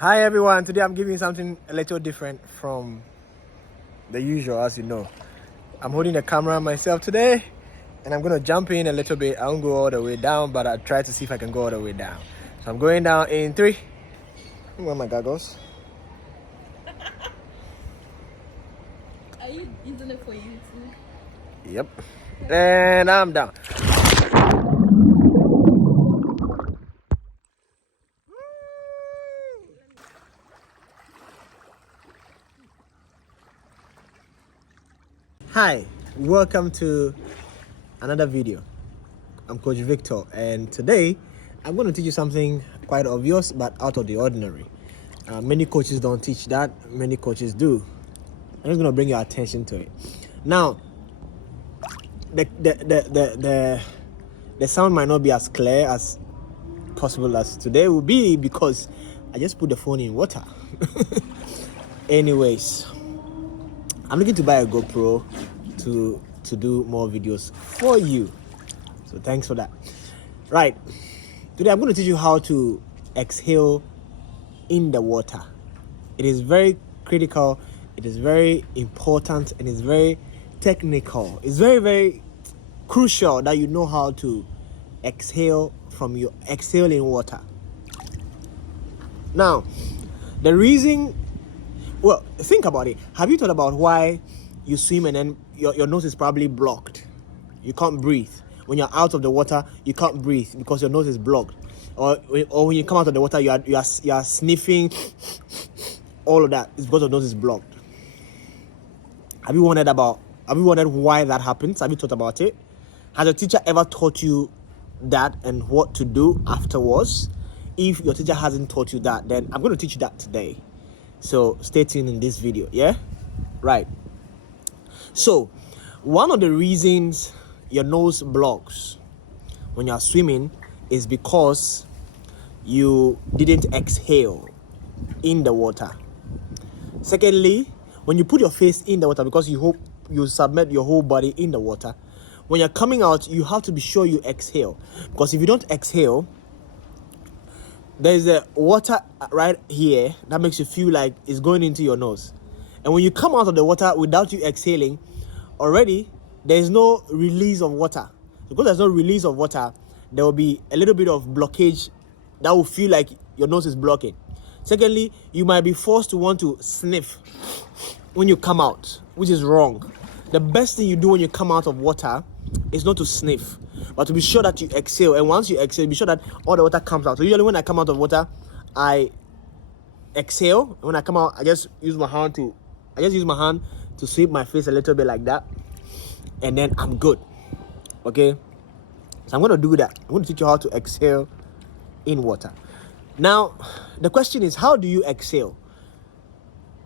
Hi everyone, today I'm giving you something a little different from the usual. As you know, I'm holding the camera myself today and I'm going to jump in a little bit. I won't go all the way down, but I'll try to see if I can go all the way down. So I'm going down in 3. Where are my goggles? Are you using it for YouTube? Yep. And I'm down. Hi, welcome to another video. I'm Coach Victor, and today I'm going to teach you something quite obvious but out of the ordinary. Many coaches don't teach that, many coaches do. I'm just going to bring your attention to it. Now, the sound might not be as clear as possible as today will be because I just put the phone in water. Anyways, I'm looking to buy a GoPro to do more videos for you. So thanks for that. Right. Today I'm going to teach you how to exhale in the water. It is very critical, it is very important, and it's very technical. It's very, very crucial that you know how to exhale in water. Now, the reason, well, think about it. Have you thought about why you swim and then your nose is probably blocked? You can't breathe. When you're out of the water, you can't breathe because your nose is blocked. Or when you come out of the water, you are sniffing. All of that is because your nose is blocked. Have you wondered why that happens? Have you thought about it? Has a teacher ever taught you that and what to do afterwards? If your teacher hasn't taught you that, then I'm going to teach you that today. So stay tuned in this video, yeah? Right. So, one of the reasons your nose blocks when you're swimming is because you didn't exhale in the water. Secondly, when you put your face in the water, because you submerge your whole body in the water, when you're coming out, you have to be sure you exhale. Because if you don't exhale, there's a water right here that makes you feel like it's going into your nose. And when you come out of the water without you exhaling, already there's no release of water. Because there's no release of water, there will be a little bit of blockage that will feel like your nose is blocking. Secondly, you might be forced to want to sniff when you come out, which is wrong. The best thing you do when you come out of water is not to sniff, but to be sure that you exhale. And once you exhale, be sure that all the water comes out. So usually when I come out of water, I exhale. When I come out, I just use my hand to sweep my face a little bit like that, and then I'm good. Okay, so I'm going to do that. I'm going to teach you how to exhale in water. Now, the question is, how do you exhale?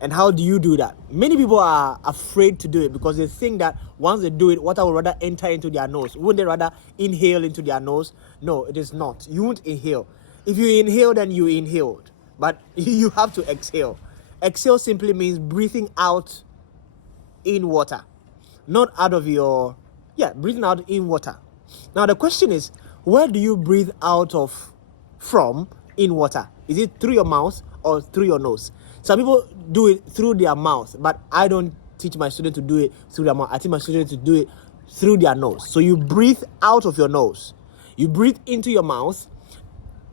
And how do you do that? Many people are afraid to do it because they think that once they do it, water will rather enter into their nose. Wouldn't they rather inhale into their nose? No, it is not. You won't inhale. If you inhale, then you inhaled. But you have to exhale. Exhale simply means breathing out in water. Not out of your... breathing out in water. Now, the question is, where do you breathe out of from in water? Is it through your mouth or through your nose? Some people do it through their mouth, but I don't teach my students to do it through their mouth. I teach my students to do it through their nose. So you breathe out of your nose. You breathe into your mouth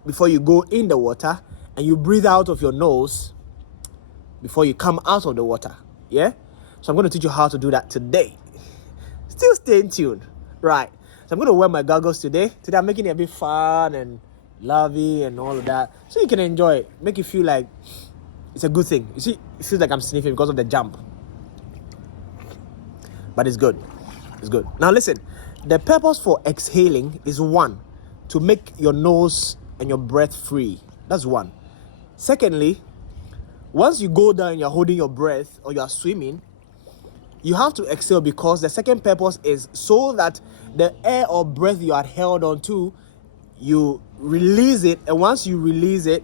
before you go in the water, and you breathe out of your nose before you come out of the water. Yeah? So I'm going to teach you how to do that today. Still stay tuned. Right. So I'm going to wear my goggles today. Today I'm making it a bit fun and lovey and all of that, so you can enjoy it. Make you feel like it's a good thing. You see, it feels like I'm sniffing because of the jump. But it's good. It's good. Now listen, the purpose for exhaling is 1, to make your nose and your breath free. That's 1. Secondly, once you go down and you're holding your breath or you're swimming, you have to exhale because the second purpose is so that the air or breath you are held on to, you release it. And once you release it,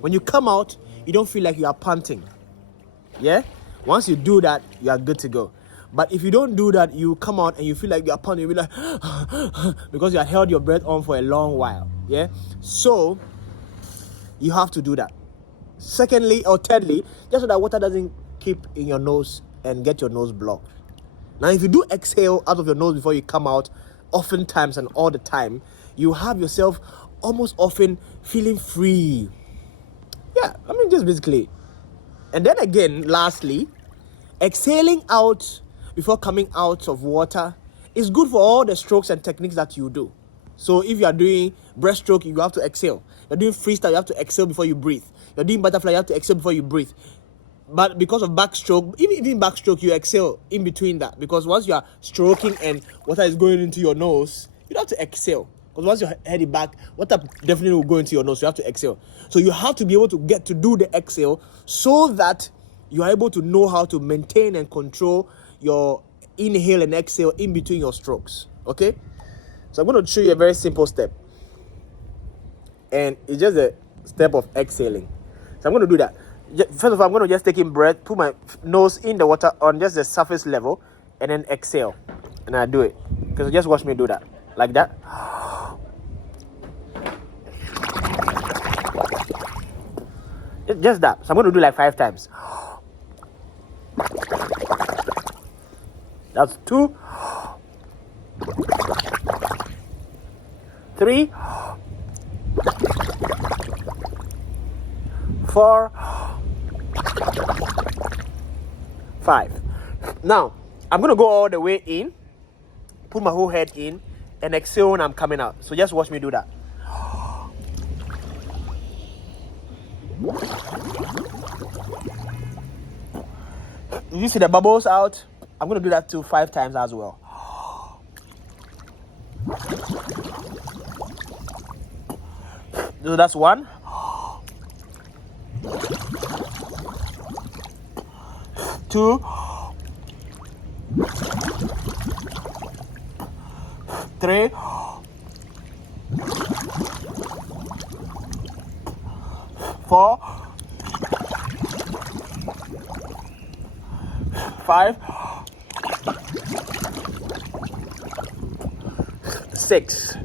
when you come out, you don't feel like you are panting. Yeah? Once you do that, you are good to go. But if you don't do that, you come out and you feel like you are panting. You'll be like, because you have held your breath on for a long while. Yeah? So, you have to do that. Secondly, or thirdly, just so that water doesn't keep in your nose and get your nose blocked. Now, if you do exhale out of your nose before you come out, oftentimes and all the time, you have yourself almost often feeling free. Yeah, I mean, just basically. And then again, lastly, exhaling out before coming out of water is good for all the strokes and techniques that you do. So if you are doing breaststroke, you have to exhale. You're doing freestyle, you have to exhale before you breathe. You're doing butterfly, you have to exhale before you breathe. But because of backstroke, even backstroke, you exhale in between that. Because once you are stroking and water is going into your nose, you don't have to exhale. Because once you're heading back, water definitely will go into your nose. So you have to exhale. So you have to be able to get to do the exhale so that you are able to know how to maintain and control your inhale and exhale in between your strokes. Okay? So I'm going to show you a very simple step. And it's just a step of exhaling. So I'm going to do that. First of all, I'm going to just take in breath, put my nose in the water on just the surface level, and then exhale. And I do it. Because just watch me do that. Like that. Just that. So I'm going to do like 5 times. That's 2, 3, 4, 5. Now, I'm going to go all the way in, put my whole head in, and exhale when I'm coming out. So just watch me do that. You see the bubbles out? I'm going to do that too 5 times as well. So that's 1. 2, 3, 4, 5, 6.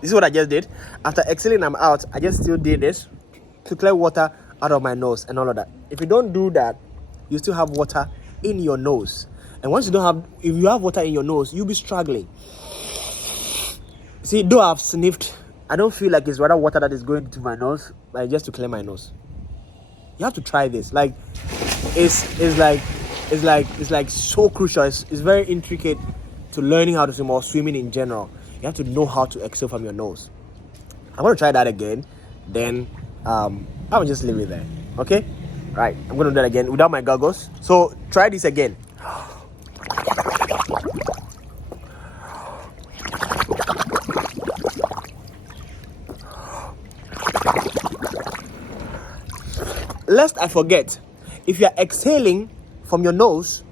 This is what I just did. After exhaling, I'm out. I just still did this to clear water out of my nose and all of that. If you don't do that, you still have water in your nose. And once you don't have, if you have water in your nose, you'll be struggling. See, though I've sniffed, I don't feel like it's rather water that is going into my nose, but just to clear my nose. You have to try this. Like, it's like so crucial. It's very intricate to learning how to swim or swimming in general. You have to know how to exhale from your nose. I'm going to try that again. Then I'll just leave it there. Okay? Right. I'm going to do that again without my goggles. So try this again. Lest I forget, if you are exhaling from your nose,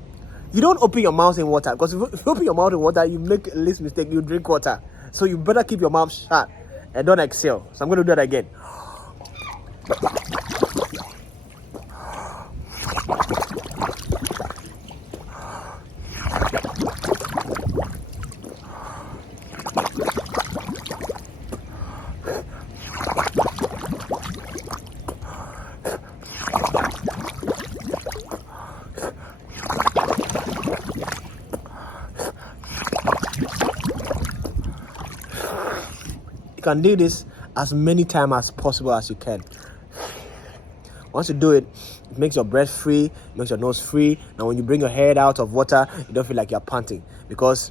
you don't open your mouth in water. Because if you open your mouth in water, you make the least mistake, you drink water. So you better keep your mouth shut and don't exhale. So I'm going to do that again. You can do this as many times as possible as you can. Once you do it, it makes your breath free, it makes your nose free. Now when you bring your head out of water, you don't feel like you're panting. Because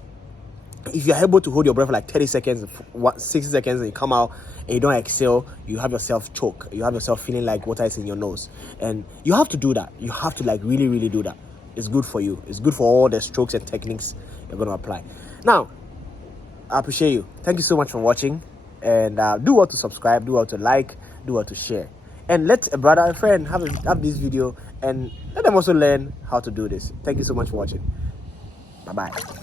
if you're able to hold your breath for like 30 seconds, 60 seconds, and you come out and you don't exhale, you have yourself choke. You have yourself feeling like water is in your nose. And you have to do that. You have to like really, really do that. It's good for you. It's good for all the strokes and techniques you're going to apply. Now, I appreciate you. Thank you so much for watching. And do well to subscribe, do well to like, do well to share. And let a brother and friend have this video and let them also learn how to do this. Thank you so much for watching. Bye-bye.